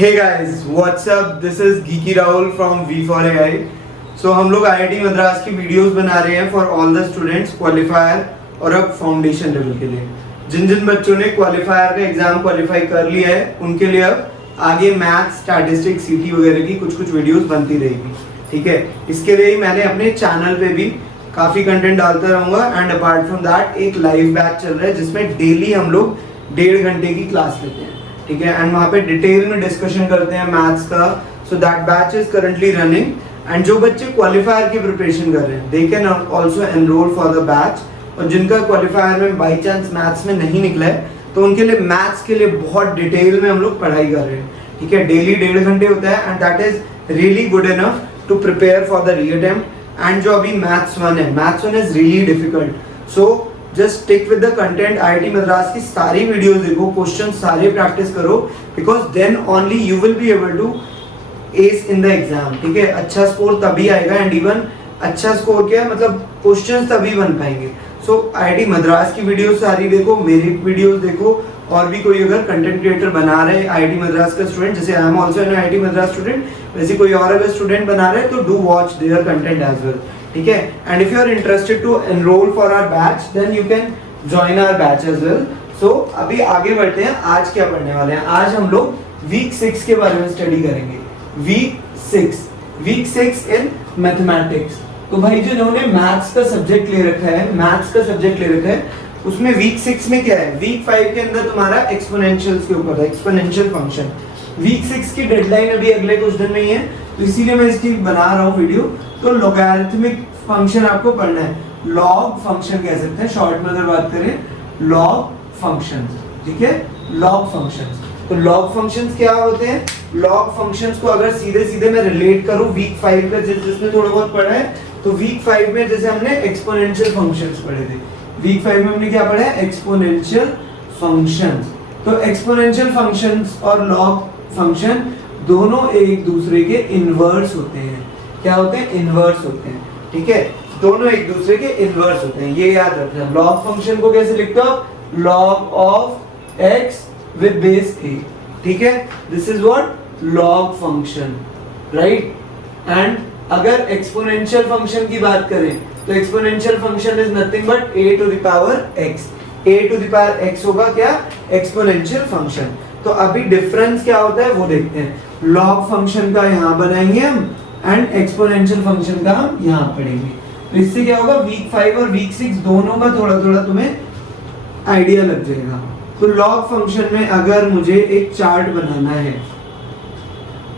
Hey guys, what's up? This is Geeky Rahul from V4AI. So हम लोग IIT Madras की videos बना रहे हैं for all the students qualifier और अब फाउंडेशन लेवल के लिए। जिन जिन बच्चों ने क्वालिफायर का एग्जाम क्वालिफाई कर लिया है उनके लिए अब आगे मैथ, स्टैटिस्टिक्स, सीटी वगैरह की कुछ कुछ वीडियोस बनती रहेगी। ठीक है, इसके लिए मैंने अपने चैनल पे भी काफ़ी कंटेंट डालता रहूँगा एंड अपार्ट फ्रॉम दैट एक लाइव बैच चल रहा है जिसमें डेली हम लोग 1.5 घंटे की क्लास लेते हैं। ठीक है, एंड वहाँ पे डिटेल में डिस्कशन करते हैं मैथ्स का। So that batch is currently running and जो बच्चे क्वालिफायर की प्रिपरेशन कर रहे हैं they can also enrol for the batch. और जिनका क्वालिफायर में बाई चांस मैथ्स में नहीं निकला है तो उनके लिए मैथ्स के लिए बहुत डिटेल में हम लोग पढ़ाई कर रहे हैं। ठीक है, डेली 1.5 घंटे होता है and that is really good enough to prepare for the reattempt. And जो अभी मैथ्स 1 है, maths 1 is really difficult, so just stick with the content. IIT Madras की सारी वीडियोस देखो, क्वेश्चन सारे प्रैक्टिस करो, because then only you will be able to ace in the exam. ठीक है, अच्छा स्कोर तभी आएगा एंड इवन अच्छा स्कोर क्या मतलब क्वेश्चंस तभी बन पाएंगे। सो आईआईटी मद्रास की वीडियोस सारी देखो, मेरी वीडियोस देखो, और भी कोई अगर कंटेंट क्रिएटर बना रहे हैं आईआईटी मद्रास का स्टूडेंट, जैसे I am also an IIT Madras student, वैसे कोई और अगर स्टूडेंट बना रहे हैं तो do watch their content as well. ठीक है, and if you are interested to enrol for our batch then you can join our batch as well. So अभी आगे बढ़ते हैं, आज क्या पढ़ने वाले हैं। आज हम लोग वीक 6 के बारे में स्टडी करेंगे। Week 6 in mathematics. तो भाई जिन्होंने मैथ्स का सब्जेक्ट ले रखा है, उसमें वीक 6 में क्या है, वीक 5 के अंदर तुम्हारा एक्सपोनेंशियल्स के ऊपर था, एक्सपोनेंशियल फंक्शन। वीक 6 की डेडलाइन अभी अगले कुछ दिन में ही है, तो इसीलिए मैं इसकी बना रहा हूँ वीडियो। तो लॉगरिथमिक फंक्शन आपको पढ़ना है, लॉग फंक्शन कह सकते हैं शॉर्ट में अगर बात करें, लॉग फंक्शंस। ठीक है, लॉग फंक्शंस। तो लॉग फंक्शंस क्या होते हैं? लॉग फंक्शंस को अगर सीधे सीधे मैं रिलेट करूं वीक 5 पे जिसने थोड़ा बहुत पढ़ा है, तो वीक 5 में जैसे हमने एक्सपोनेंशियल फंक्शंस पढ़े थे, वीक 5 में हमने क्या पढ़ा है? Exponential functions. तो एक्सपोनेंशियल फंक्शंस और लॉग फंक्शन दोनों एक दूसरे के इनवर्स होते हैं। क्या होते हैं? इनवर्स होते हैं। ठीक है, दोनों एक दूसरे के इनवर्स होते हैं, ये याद रखना। लॉग फंक्शन को कैसे लिखते हो? Log of x with base a। ठीक है, this is what log function, right. And अगर एक्सपोनेंशियल फंक्शन की बात करें तो exponential function is nothing but a to the power x। a to the power x होगा क्या? Exponential function. तो अभी डिफरेंस क्या होता है वो देखते हैं। लॉग फंक्शन का यहाँ बनाएंगे हम एंड एक्सपोनेंशियल फंक्शन का हम यहाँ पढ़ेंगे। तो इससे क्या होगा, वीक 5 और वीक 6 दोनों का थोड़ा थोड़ा तुम्हें आइडिया लग जाएगा। तो लॉग फंक्शन में अगर मुझे एक चार्ट बनाना है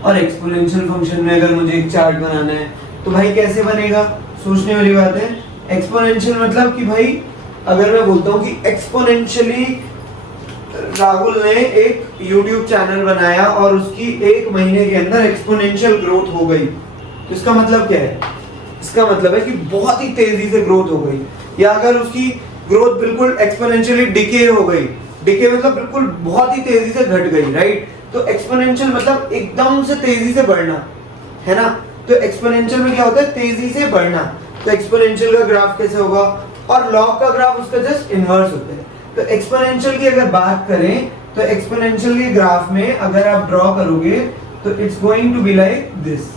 और एक्सपोनेंशियल फंक्शन में अगर मुझे एक चार्ट बनाना है तो भाई कैसे बनेगा? सोचने वाली बात है। एक्सपोनेंशियल मतलब कि भाई अगर मैं बोलता हूँ कि एक्सपोनेंशियली राहुल ने एक YouTube चैनल बनाया और उसकी 1 महीने के अंदर एक्सपोनेंशियल ग्रोथ हो गई, तो इसका मतलब क्या है? इसका मतलब है कि बहुत ही तेजी से ग्रोथ हो गई। या अगर उसकी ग्रोथ बिल्कुल एक्सपोनेंशियली डिके हो गई, डिके मतलब बिल्कुल बहुत ही तेजी से घट गई, राइट। तो एक्सपोनेंशियल मतलब एकदम से तेजी से बढ़ना, है ना। तो एक्सपोनेंशियल में क्या होता है? तेजी से बढ़ना। तो एक्सपोनेंशियल का ग्राफ कैसे होगा? और लॉग का ग्राफ उसका जस्ट इनवर्स होता है। तो एक्सपोनेंशियल की अगर बात करें तो एक्सपोनेंशियल के ग्राफ में अगर आप ड्रॉ करोगे तो it's going to be like this.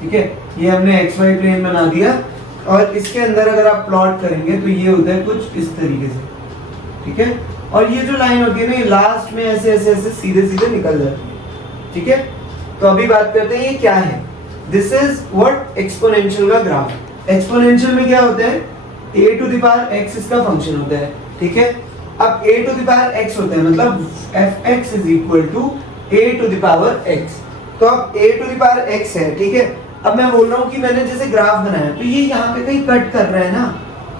ठीक है, ये हमने XY प्लेन बना दिया और इसके अंदर अगर आप प्लॉट करेंगे तो ये होता है कुछ इस तरीके से। ठीक है, और ये जो लाइन होती है ना, ये लास्ट में ऐसे ऐसे ऐसे सीधे सीधे निकल जाती है। ठीक है, तो अभी बात करते हैं ये क्या है। दिस इज व्हाट एक्सपोनेंशियल का ग्राफ। एक्सपोनेंशियल में क्या होता है? a to the power x इसका फंक्शन होता है। ठीक है, अब a to the power x होता है मतलब fx is equal to a to the power x। तो अब a to the power x है। ठीक है, अब मैं बोल रहा हूँ कि मैंने जैसे ग्राफ बनाया तो ये यहाँ पे कहीं कट कर रहा है ना,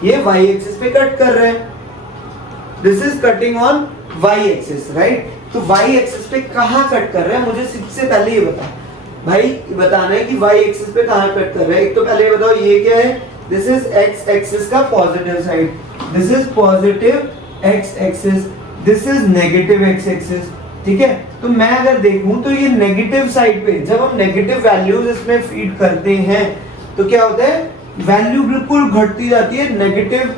ये y एक्सिस पे कट कर रहा है। This is cutting on y axis, right. तो y एक्सिस पे कहाँ कट कर रहा है मुझे सबसे पहले ये बता भाई, बताना है कि y एक्सिस पे कहाँ कट कर रहा है। एक तो पहले ये बताओ ये क्या है? दिस इज x एक्सिस का positive side, this is positive x axis, this is negative x axis. ठीक है, तो मैं अगर देखूं तो ये नेगेटिव साइड पे जब हम नेगेटिव वैल्यूज इसमें फीड करते हैं तो क्या होता है? वैल्यू बिल्कुल घटती जाती है। नेगेटिव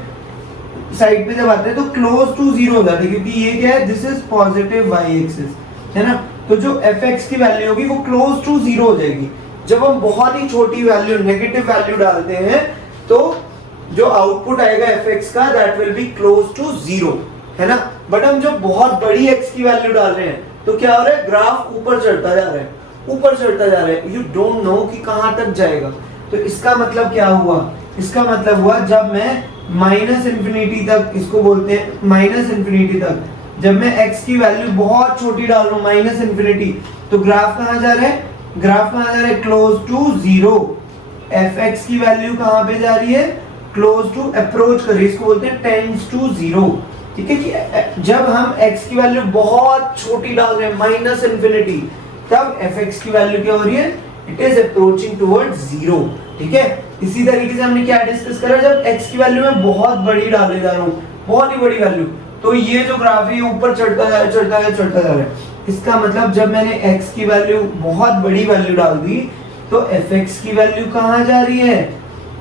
साइड पे जब आते हैं तो क्लोज टू 0 हो जाते हैं, क्योंकि ये क्या है? This is positive y axis, है ना। तो जो एफ एक्स की वैल्यू होगी वो क्लोज टू जीरो हो जाएगी। जब हम बहुत ही छोटी वैल्यू, नेगेटिव वैल्यू डालते हैं तो जो आउटपुट आएगा एफ एक्स का that will be close to zero, है ना। बट हम जो बहुत बड़ी एक्स की वैल्यू डाल रहे हैं तो क्या हो रहा है, ग्राफ ऊपर चढ़ता जा रहा है, ऊपर चढ़ता जा रहा है, यू डोंट नो कि कहां तक जाएगा। तो इसका मतलब क्या हुआ, इसका मतलब हुआ जब मैं माइनस इन्फिनिटी तक, इसको बोलते हैं माइनस इन्फिनिटी तक, जब मैं x की वैल्यू बहुत छोटी डाल रहा हूं माइनस इन्फिनिटी, तो ग्राफ कहां जा रहा है, ग्राफ कहां जा रहा है, close to zero. F x की वैल्यू कहां पे जा रही है, क्लोज टू, अप्रोच कर रही है, इसको बोलते हैं टेंड्स टू जीरो। ठीक है कि जब हम x की वैल्यू बहुत छोटी डाल रहे हैं माइनस इन्फिनिटी, तब एफ एक्स की वैल्यू क्या हो रही है, it is approaching towards zero. ठीक है, इसी तरीके से हमने क्या डिस्कस करा, जब x की वैल्यू मैं बहुत बड़ी डालने जा रहा हूँ, बहुत ही बड़ी वैल्यू, तो ये जो ग्राफ है ऊपर चढ़ता जा रहा है, चढ़ता जा रहा है। इसका मतलब जब मैंने x की वैल्यू बहुत बड़ी वैल्यू डाल दी तो एफ एक्स की वैल्यू कहां जा रही है,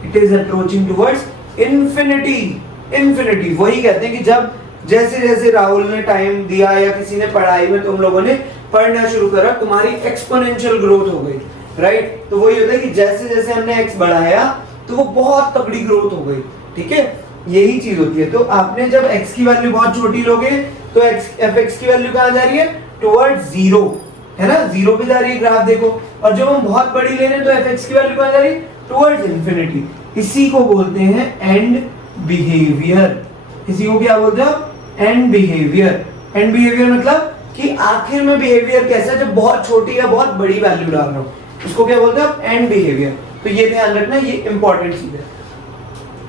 it is approaching towards infinity. Infinity वही कहते हैं कि जब जैसे जैसे राहुल ने टाइम दिया या किसी ने पढ़ाई में तुम लोगों ने पढ़ना शुरू करा, तुम्हारी एक्सपोनेंशियल ग्रोथ हो गई, राइट। तो वही होता है कि जैसे जैसे हमने x बढ़ाया तो वो बहुत तगड़ी ग्रोथ हो गई। ठीक है, यही चीज होती है। तो आपने जब x की वैल्यू बहुत छोटी लोगे तो एफ एक्स की वैल्यू कहां जा रही है, टुवर्ड्स जीरो, है ना, जीरो पे जा रही है ग्राफ देखो। और जब हम बहुत बड़ी ले रहे हैं तो एफ एक्स की वैल्यू कहां जा रही है, टुवर्ड्स इंफिनिटी। इसी को बोलते हैं एंड बिहेवियर। इसी को क्या बोलते हैं, एंड बिहेवियर। एंड बिहेवियर मतलब कि आखिर में बिहेवियर कैसा है, जब बहुत छोटी या बहुत बड़ी वैल्यू डाल रहा हूं, इसको क्या बोलते हैं, एंड बिहेवियर। तो ये ध्यान रखना, ये इंपॉर्टेंट चीज है।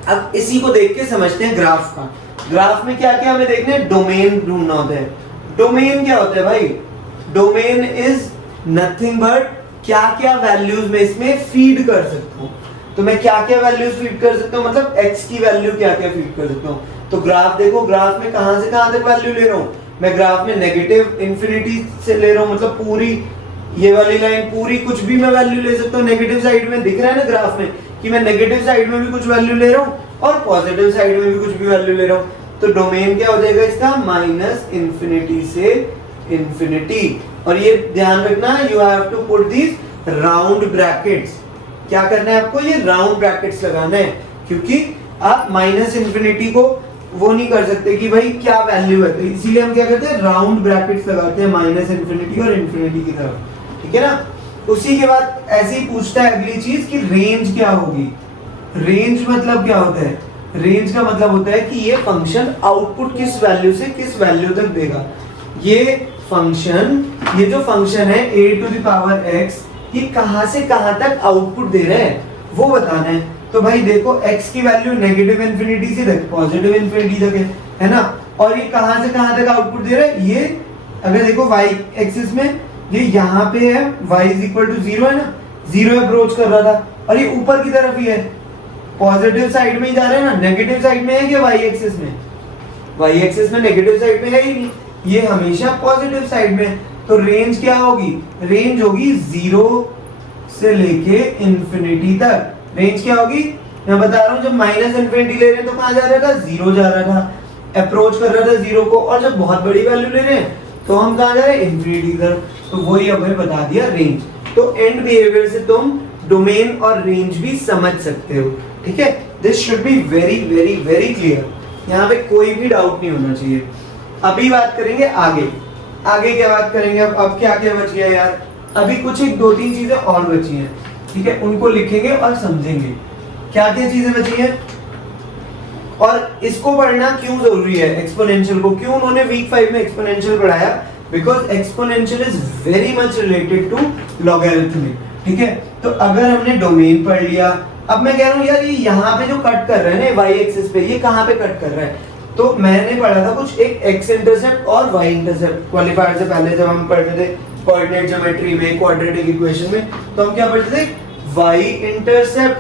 अब इसी को देख के समझते हैं ग्राफ का। ग्राफ में क्या क्या हमें देखना है, डोमेन ढूंढना होता है। डोमेन क्या होता है भाई, डोमेन इज नथिंग बट क्या क्या वैल्यूज में इसमें फीड कर सकता हूं। तो मैं क्या क्या वैल्यूज फीड कर सकता हूं, मतलब x की वैल्यू क्या क्या फीड कर सकता हूं। तो ग्राफ देखो, ग्राफ में कहां से कहां तक वैल्यू ले रहा हूं, मैं ग्राफ में नेगेटिव इंफिनिटी से ले रहा हूं, मतलब पूरी ये वाली लाइन पूरी, कुछ भी मैं वैल्यू ले सकता हूं। नेगेटिव साइड में दिख रहा है ना ग्राफ में कि मैं नेगेटिव साइड में भी कुछ वैल्यू ले रहा हूं और पॉजिटिव साइड में भी कुछ भी वैल्यू ले रहा हूं। तो डोमेन क्या हो जाएगा इसका, माइनस इन्फिनिटी से इन्फिनिटी। और ये ध्यान रखना, you have to put this round brackets. क्या करना है आपको, ये राउंड ब्रैकेट्स लगाना है, क्योंकि आप माइनस इन्फिनिटी को वो नहीं कर सकते कि भाई क्या वैल्यू है, तो इसीलिए हम क्या करते हैं, राउंड ब्रैकेट्स लगाते हैं माइनस इन्फिनिटी और इन्फिनिटी की तरफ। ठीक है ना। उसी के बाद ऐसे ही पूछता है अगली चीज कि रेंज क्या होगी। रेंज मतलब क्या होता है, रेंज का मतलब होता है कि ये फंक्शन आउटपुट किस वैल्यू से किस वैल्यू तक देगा। ये फंक्शन, ये जो फंक्शन है a to the power x, ये कहां से कहां तक आउटपुट दे रहा है वो बताना है। तो भाई देखो, x की वैल्यू नेगेटिव इन्फिनिटी से पॉजिटिव इन्फिनिटी तक है ना। और ये कहां से कहां तक आउटपुट दे रहा है, ये अगर देखो y एक्सिस में ये यहाँ पे है, y is equal to zero है ना, जीरो अप्रोच कर रहा था, और ये ऊपर की तरफ ही है, पॉजिटिव साइड में ही जा रहा है ना। नेगेटिव साइड में है कि y एक्सिस में, y एक्सिस में नेगेटिव साइड में है ही नहीं, ये हमेशा पॉजिटिव साइड में। तो रेंज क्या होगी, रेंज होगी जीरो से लेके इंफिनिटी तक। रेंज क्या होगी, मैं बता रहा हूँ, जब माइनस इन्फिनिटी ले रहे हैं तो कहाँ जा रहा था, जीरो जा रहा था, अप्रोच कर रहा था जीरो को। और जब बहुत बड़ी वैल्यू ले रहे हैं तो हम कहाँ जा रहे हैं, इंफिनिटी की तरफ। तो वही अब हमें बता दिया रेंज। तो एंड बिहेवियर से तुम डोमेन और रेंज भी समझ सकते हो। ठीक है, this should be very very very clear, यहाँ पे कोई भी डाउट नहीं होना चाहिए। अभी बात करेंगे आगे, आगे क्या बात करेंगे, अब क्या क्या बच गया यार, अभी कुछ एक दो तीन चीजें और बची हैं। ठीक है, उनको लिखेंगे और समझेंगे क्या क्या चीजें बची हैं और इसको पढ़ना क्यों जरूरी है। एक्सपोनेंशियल को क्यों उन्होंने वीक 5 में एक्सपोनेंशियल पढ़ाया, because exponential is very much related to logarithmic. ठीक है, तो अगर हमने डोमेन पढ़ लिया, अब मैं कह रहा हूँ यार ये यहाँ पे जो कट कर रहा है ना y एक्सिस पे, ये कहाँ पे कट कर रहा है। तो मैंने पढ़ा था कुछ एक x इंटरसेप्ट और y इंटरसेप्ट क्वालिफायर से पहले, जब हम पढ़ते थे कोऑर्डिनेट ज्योमेट्री में, क्वाड्रेटिक इक्वेशन में, तो हम क्या पढ़ते थे, y इंटरसेप्ट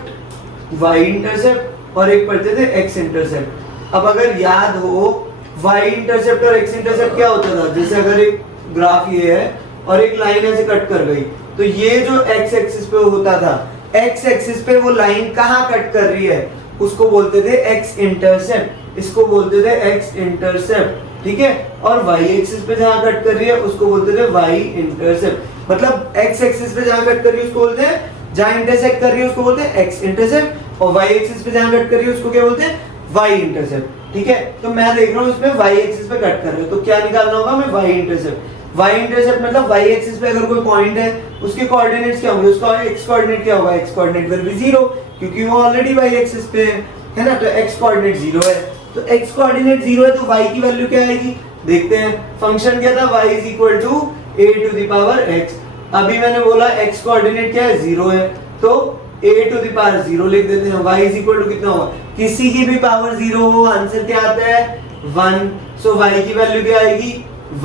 और एक पढ़ते थे x इंटरसेप्ट। अब अगर याद हो, y इंटरसेप्ट और x इंटरसेप्ट क्या होता था, जैसे अगर एक ग्राफ ये है और एक लाइन ऐसे कट कर गई, तो ये जो x एक्सिस पे होता था, x एक्सिस पे वो लाइन कहाँ कट कर रही है, उसको बोलते थे x इंटरसेप्ट, इसको बोलते थे x इंटरसेप्ट। ठीक है, और y एक्सिस पे जहां कट कर रही है उसको बोलते थे y इंटरसेप्ट, मतलब x एक्सिस पे जहां कट कर रही है उसको बोलते हैं, जहां इंटरसेक्ट कर रही है उसको बोलते हैं x इंटरसेप्ट, और y एक्सिस पे जहां कट कर रही है उसको क्या बोलते हैं, y इंटरसेप्ट। ठीक है, तो मैं देख रहा हूं इसमें y एक्सिस पे कट कर रहे हो तो क्या निकालना होगा, मैं y इंटरसेप्ट। y इंटरसेप्ट मतलब y एक्सिस पे अगर कोई पॉइंट है उसके कोऑर्डिनेट्स क्या होंगे, उसका x कोऑर्डिनेट क्या होगा, x कोऑर्डिनेट विल बी 0 क्योंकि वो ऑलरेडी y एक्सिस पे है ना, तो x कोऑर्डिनेट 0 है, तो x कोऑर्डिनेट 0 है तो y की वैल्यू क्या आएगी, देखते हैं। फंक्शन क्या था, y is equal to a to the power x, अभी मैंने बोला x कोऑर्डिनेट क्या है, 0 है, तो a टू द पावर 0 लिख देते हैं। y इज इक्वल टू कितना होगा, किसी की भी पावर 0 हो आंसर क्या आता है 1, सो y की वैल्यू क्या आएगी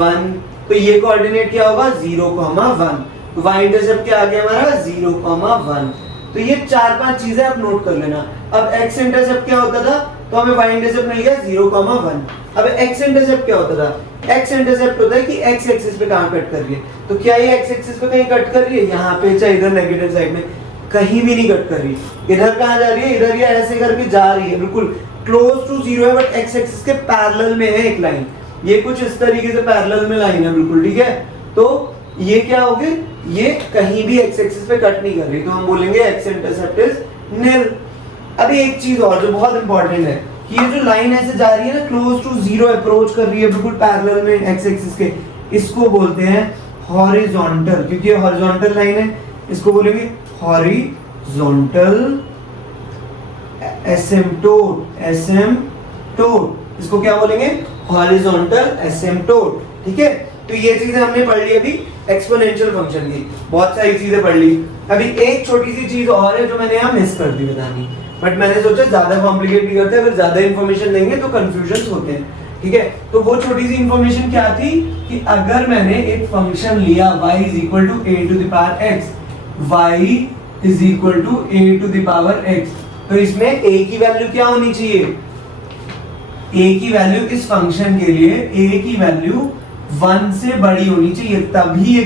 1, तो ये कोऑर्डिनेट क्या होगा 0,1, तो y इंटरसेप्ट क्या आ गया हमारा 0,1। तो ये 4-5 चीजें आप नोट कर लेना। अब x इंटरसेप्ट क्या होता था, तो हमें y इंटरसेप्ट मिल गया 0,1। अब x इंटरसेप्ट क्या होता था, x इंटरसेप्ट होता है कि x एक्सिस पे कहां कट कर रही है, तो क्या ये x एक्सिस पे कहीं कट कर रही है, यहाँ पे चाहे इधर नेगेटिव साइड में, कहीं भी नहीं कट कर रही, इधर कहां जा रही है, इधर ये ऐसे करके जा रही है, बिल्कुल क्लोज टू 0 है, बट x एक्सिस के पैरेलल में है एक लाइन, ये कुछ इस तरीके से पैरेलल में लाइन है बिल्कुल, ठीक है, तो ये क्या होगी, ये कहीं भी x एक्सिस पे कट नहीं कर रही, तो हम बोलेंगे x इंटरसेप्ट इज निल। अभी एक चीज और जो बहुत इंपॉर्टेंट है कि ये जो लाइन ऐसे जा रही है ना, क्लोज टू 0 अप्रोच कर रही है बिल्कुल पैरेलल में x एक्सिस के, इसको बोलते हैं हॉरिजॉन्टल, क्योंकि ये हॉरिजॉन्टल लाइन है, इसको बोलेंगे हॉरिजॉन्टल एसिम्पटोट, एसिम्पटोट, इसको क्या बोलेंगे हॉरिजॉन्टल एसिम्पटोट। ठीक है, तो ये चीजें हमने पढ़ ली अभी एक्सपोनेंशियल फंक्शन की, बहुत सारी चीजें पढ़ ली। अभी एक छोटी सी चीज और है जो मैंने यहाँ मिस कर दी बतानी, बट मैंने सोचा ज्यादा कॉम्प्लिकेट नहीं करते, अगर ज्यादा इंफॉर्मेशन देंगे तो कंफ्यूजन होते हैं। ठीक है, तो वो छोटी सी इंफॉर्मेशन क्या थी कि अगर मैंने एक फंक्शन लिया y is equal to a to the power x, y is equal to a to the power x, तो इसमें a की वैल्यू क्या होनी चाहिए, a की वैल्यू इस फंक्शन के लिए a की वैल्यू 1 से बड़ी होनी चाहिए, तभी ये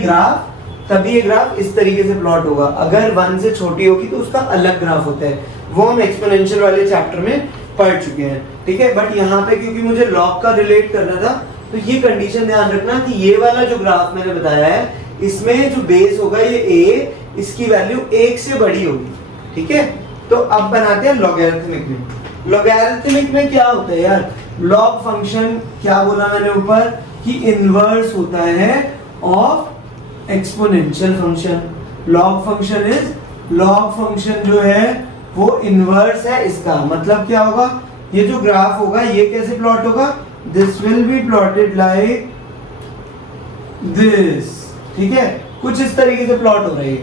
ग्राफ इस तरीके से प्लॉट होगा। अगर 1 से छोटी होगी तो उसका अलग ग्राफ होता है, वो हम एक्सपोनेंशियल वाले चैप्टर में पढ़ चुके हैं। ठीक है, बट यहाँ पे क्योंकि मुझे लॉग का रिलेट करना था, तो ये कंडीशन ध्यान रखना कि ये वाला जो ग्राफ मैंने बताया है, इसमें जो बेस होगा ये a, इसकी वैल्यू 1 से बड़ी होगी। ठीक है, तो अब बनाते हैं लॉगरिथमिक में। लॉगरिथमिक में क्या होता है यार, लॉग फंक्शन क्या बोला मैंने ऊपर कि इनवर्स होता है of exponential function. Log function जो है वो इनवर्स है इसका, मतलब क्या होगा, ये जो ग्राफ होगा ये कैसे प्लॉट होगा, this will be plotted like this. ठीक है, कुछ इस तरीके से प्लॉट हो रहा है,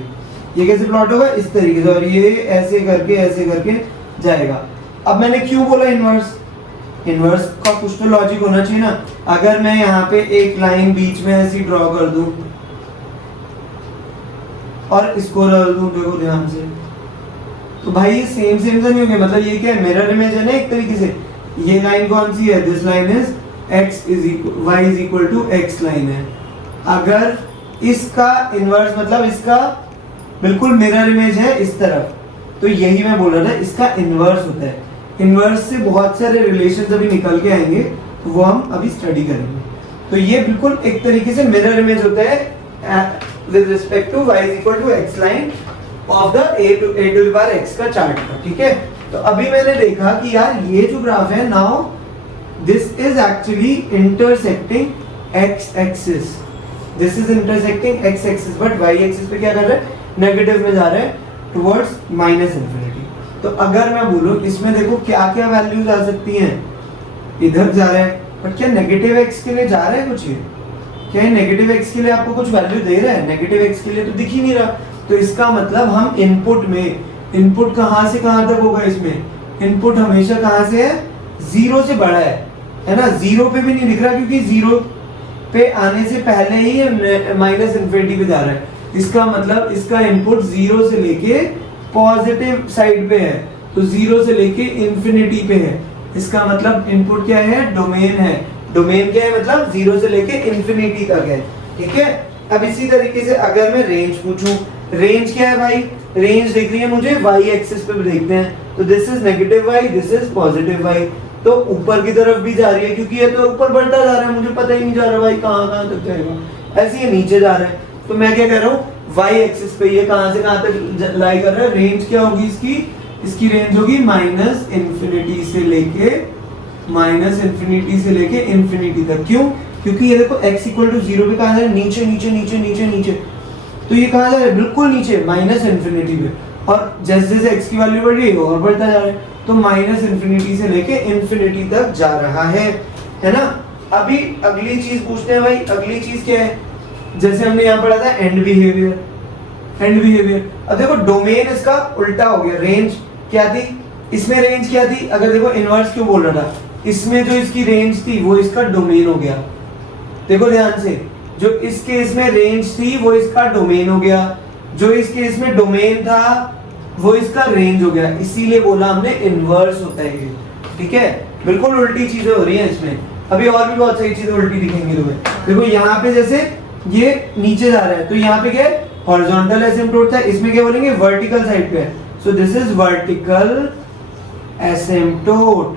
ये कैसे प्लॉट होगा, इस तरीके से, और ये ऐसे करके जाएगा। अब मैंने क्यों बोला इनवर्स का कुछ तो लॉजिक होना चाहिए ना। अगर मैं यहाँ पे एक लाइन बीच में ऐसी ड्रॉ कर दूं और इसको रख दूं, देखो ध्यान से, तो भाई ये सेम तो नहीं होंगे, मतलब ये क्या है, मिरर इमेज है ना एक तरीके से। ये लाइन कौन सी है, this line is y is equal to x line है। अगर इसका इनवर्स मतलब इसका बिल्कुल मिरर इमेज है इस तरफ, तो यही मैं बोल रहा था, इसका इनवर्स होता है। इनवर्स से बहुत सारे रिलेशंस अभी निकल के आएंगे, तो वो हम अभी स्टडी करेंगे। तो ये बिल्कुल एक तरीके से मिरर इमेज होता है with respect to y is equal to x line of the a to the power x का चार्ट का। ठीक है, तो अभी मैंने देखा कि यार ये जो ग्राफ है, now this is actually intersecting x axis, this is intersecting x axis, but y axis पे क्या कर रहा है, नेगेटिव में जा रहा है टुवर्ड्स माइनस इंफिनिटी। तो अगर मैं बोलूं इसमें देखो क्या क्या वैल्यूज आ सकती हैं, इधर जा रहा है, बट क्या नेगेटिव x के लिए जा रहा है कुछ, ये क्या नेगेटिव x के लिए आपको कुछ वैल्यू दे रहा है, नेगेटिव x के लिए तो दिख ही नहीं रहा। तो इसका मतलब हम इनपुट कहां से कहां तक होगा, इसमें इनपुट हमेशा कहां से है, 0 से बड़ा है ना, 0 पे भी नहीं दिख रहा क्योंकि 0 पे आने से पहले ही माइनस इंफिनिटी पे जा रहा है। इसका मतलब इसका इनपुट 0 से लेके पॉजिटिव साइड पे है, तो 0 से लेके इंफिनिटी पे है। इसका मतलब इनपुट क्या है, डोमेन है। डोमेन क्या है, मतलब 0 से लेके इंफिनिटी तक है। ठीक है, अब इसी तरीके से अगर मैं रेंज पूछूं, रेंज क्या है भाई, रेंज दिख रही है मुझे y एक्सिस पे भी देखते हैं, तो this is negative y, this is positive y। तो ऊपर की तरफ भी जा रही है, क्योंकि ये तो ऊपर बढ़ता जा रहा है, मुझे पता ही नहीं जा रहा भाई कहाँ तक जाएगा। ऐसे ही नीचे जा रहा है, तो मैं क्या कह रहा हूँ, y एक्सिस पे ये कहाँ से कहाँ तक लाई कर रहा है, रेंज क्या होगी इसकी रेंज होगी माइनस इन्फिनिटी से लेके इन्फिनिटी तक। क्यों? क्योंकि ये देखो x इक्वल टू 0 पे कहाँ जा रहा है, नीचे नीचे नीचे नीचे नीचे, तो ये कहाँ जा रहा है, बिल्कुल नीचे माइनस इन्फिनिटी पे, और जैसे जैसे x की वैल्यू बढ़ रही है और बढ़ता जा रहा है, तो माइनस इन्फिनिटी से लेके इन्फिनिटी तक जा रहा है ना। अभी अगली चीज पूछते हैं भाई, अगली चीज क्या है, जैसे हमने यहाँ पढ़ा था एंड बिहेवियर। अब देखो डोमेन इसका उल्टा हो गया, रेंज क्या थी, इसमें रेंज क्या थी, अगर देखो इनवर्स क्यों बोल रहा था, इसमें जो इसकी रेंज थी वो इसका डोमेन हो गया। देखो ध्यान से, जो इस केस में रेंज थी वो इसका डोमेन हो गया, जो इस केस में डोमेन था वो इसका रेंज हो गया, इसीलिए बोला हमने इनवर्स होता है ये। ठीक है, बिल्कुल उल्टी चीजें हो रही हैं इसमें। अभी और भी बहुत सारी चीजें उल्टी दिखेंगी तुम्हें। देखो यहाँ पे जैसे ये नीचे जा रहा है, तो यहाँ पे क्या है, हॉरिजॉन्टल एसिम्पटोट था, इसमें क्या बोलेंगे, वर्टिकल साइड पे है, सो दिस इज वर्टिकल एसिम्पटोट,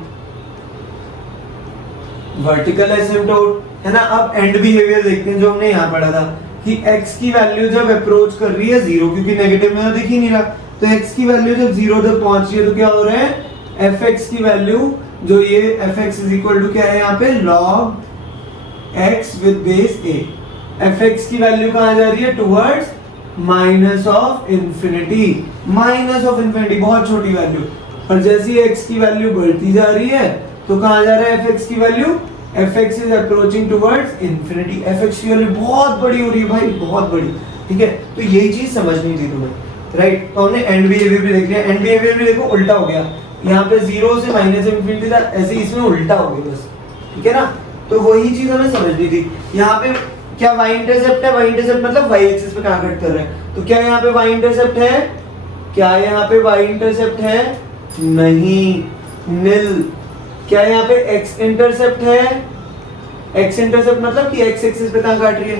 है ना। अब एंड बिहेवियर देखते हैं, जो हमने यहाँ पढ़ा था कि x की वैल्यू जब अप्रोच कर रही है 0, क्योंकि नेगेटिव में तो दिख ही नहीं रहा, तो x की वैल्यू जब 0 तक पहुंच रही है तो क्या हो रहा है, fx की वैल्यू जो ये fx इज इक्वल टू क्या है यहाँ पे, log x with base a, fx की वैल्यू कहाँ जा रही है, टुवर्ड्स माइनस ऑफ इन्फिनिटी, बहुत छोटी वैल्यू, और जैसे ही x की वैल्यू बढ़ती जा रही है तो कहाँ जा रहा है fx की value, fx is approaching towards infinity, fx की वैल्यू बहुत बड़ी हो रही है भाई, बहुत बड़ी। ठीक है, तो यही चीज समझनी थी तुम्हें, राइट। तो हमने एंड बिहेवियर भी देख लिया, एंड बिहेवियर भी देखो उल्टा हो गया, यहाँ पे 0 से माइनस इन्फिनिटी था, ऐसे इसमें उल्टा हो गया बस। ठीक है ना, तो वही चीज हमें समझनी थी। यहाँ पे क्या y इंटरसेप्ट है, y इंटरसेप्ट मतलब y एक्सिस पे कहाँ कट कर रहे हैं, तो क्या यहाँ पे y इंटरसेप्ट है, क्या यहाँ पे y इंटरसेप्ट है, नहीं, नील। क्या यहाँ पे x इंटरसेप्ट है, x इंटरसेप्ट मतलब कि x एक्सिस पे कहाँ काट रही है,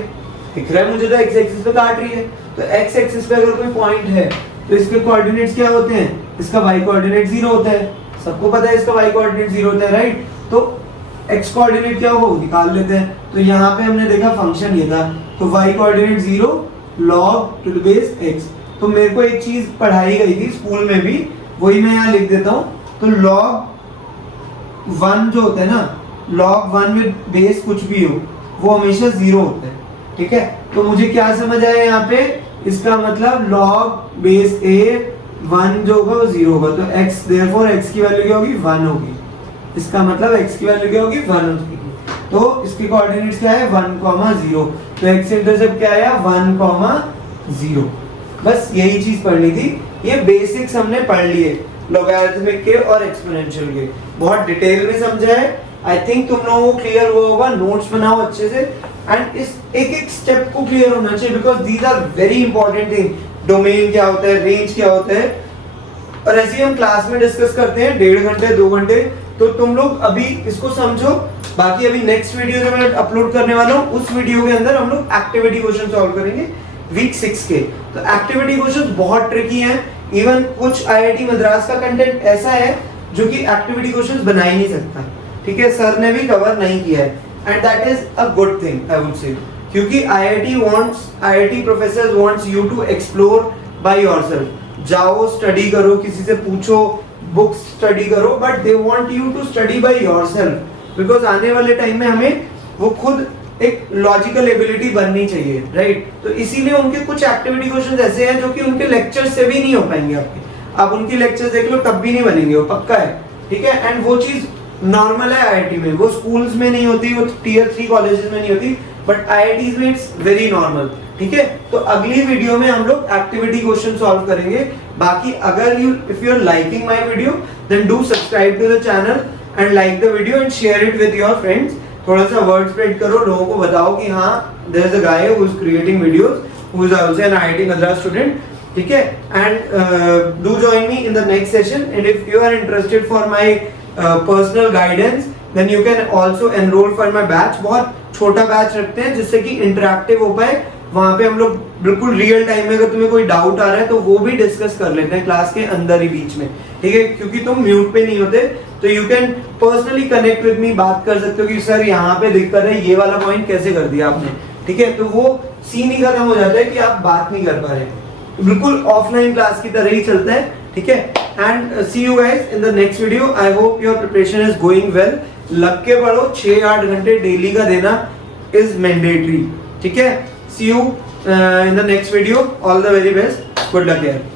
दिख रहा है मुझे तो x एक्सिस पे काट रही है, तो x एक्सिस पे अगर कोई पॉइंट है तो इसके कोऑर्डिनेट्स क्या होते हैं, इसका y कोऑर्डिनेट 0 होता है, सबको पता है इसका y कोऑर्डिनेट 0 होता है, राइट। तो x कोऑर्डिनेट क्या होगा निकाल लेते हैं, तो यहाँ पे हमने देखा फंक्शन ये था, तो y coordinate 0 log to the base x। तो मेरे को एक चीज पढ़ाई गई थी स्कूल में भी, वही मैं यहाँ लिख देता हूँ, तो log 1 जो होता है ना, log 1 विद बेस कुछ भी हो वो हमेशा 0 होता है। ठीक है, तो मुझे क्या समझ आया यहाँ पे, इसका मतलब log बेस a 1 जो होगा वो 0 होगा, तो x therefore x की वैल्यू क्या होगी, 1 होगी, इसका मतलब x की वैल्यू क्या होगी, 1 होगी। तो इसके कोऑर्डिनेट्स क्या है, 1,0, तो x इंटरसेप्ट क्या आया, 1,0। बस यही चीज पढ़नी थी, ये बेसिक्स हमने पढ़ लिए लॉगरिथमिक के और एक्सपोनेंशियल के, बहुत डिटेल में समझा है। आई थिंक तुम लोगों को क्लियर हुआ होगा, नोट्स बनाओ अच्छे से, एंड इस एक एक स्टेप को क्लियर होना चाहिए, because these are very important thing. Domain क्या होता है, रेंज क्या होता है, और ऐसे ही हम क्लास में डिस्कस करते हैं 1.5 घंटे 2 घंटे, तो तुम लोग अभी इसको समझो। बाकी अभी नेक्स्ट वीडियो जो मैं अपलोड करने वाला हूँ, उस वीडियो के अंदर हम लोग एक्टिविटी क्वेश्चन सॉल्व करेंगे वीक 6 के। तो एक्टिविटी क्वेश्चन बहुत ट्रिकी हैं, इवन कुछ आईआईटी मद्रास का कंटेंट ऐसा है जो कि एक्टिविटी क्वेश्चंस बना ही नहीं सकता। ठीक है, सर ने भी कवर नहीं किया है, and that is a good thing I would say, क्योंकि IIT professors wants you to explore by yourself. जाओ स्टडी करो, किसी से पूछो, बुक्स स्टडी करो, but they want you to study by yourself, because आने वाले टाइम में हमें वो खुद एक लॉजिकल एबिलिटी बननी चाहिए, राइट। तो इसीलिए उनके कुछ एक्टिविटी क्वेश्चंस ऐसे हैं जो कि उनके लेक्चर से भी नहीं हो पाएंगे आपके, आप उनकी लेक्चर देख लो तब भी नहीं बनेंगे, वो पक्का है। ठीक है, एंड वो चीज नॉर्मल है आईआईटी में, वो स्कूल्स में नहीं होती, वो टियर 3 कॉलेजेस में नहीं होती, बट आईआईटीज में इट्स वेरी नॉर्मल। ठीक है, तो अगली वीडियो में हम लोग एक्टिविटी क्वेश्चन सॉल्व करेंगे। बाकी अगर if you are liking my video, then do subscribe to the channel and like the video and share it with your friends. थोड़ा सा वर्ड स्प्रेड करो, लोगों को बताओ कि हाँ there is a guy who is creating videos, who is also an IIT Madras student. ठीक है, and do join me in the next session, and if you are interested for my personal guidance, then you can also enrol for my batch. बहुत छोटा batch रखते हैं जिससे कि interactive हो पाए वहाँ पे हम लोग बिल्कुल रियल टाइम में अगर तुम्हें कोई डाउट आ रहा है तो वो भी डिस्कस कर लेते हैं क्लास के अंदर ही बीच में, ठीक है, क्योंकि तुम म्यूट पे नहीं होते तो you can personally connect with me, बात कर सकते हो कि सर यहाँ पे दिक्कत है, ये वाला पॉइंट कैसे कर दिया आपने, ठीक है, तो वो सीन ही खत्म हो जाता है कि आप बात नहीं कर पा रहे, बिल्कुल ऑफलाइन क्लास की तरह ही चलता है, ठीक है। And see you guys in the next video. I hope your preparation is going well, लग के पढ़ो, 6-8 घंटे डेली का देना इज मैंडेटरी, ठीक है। सी you in the next video. All the very best. Good luck here.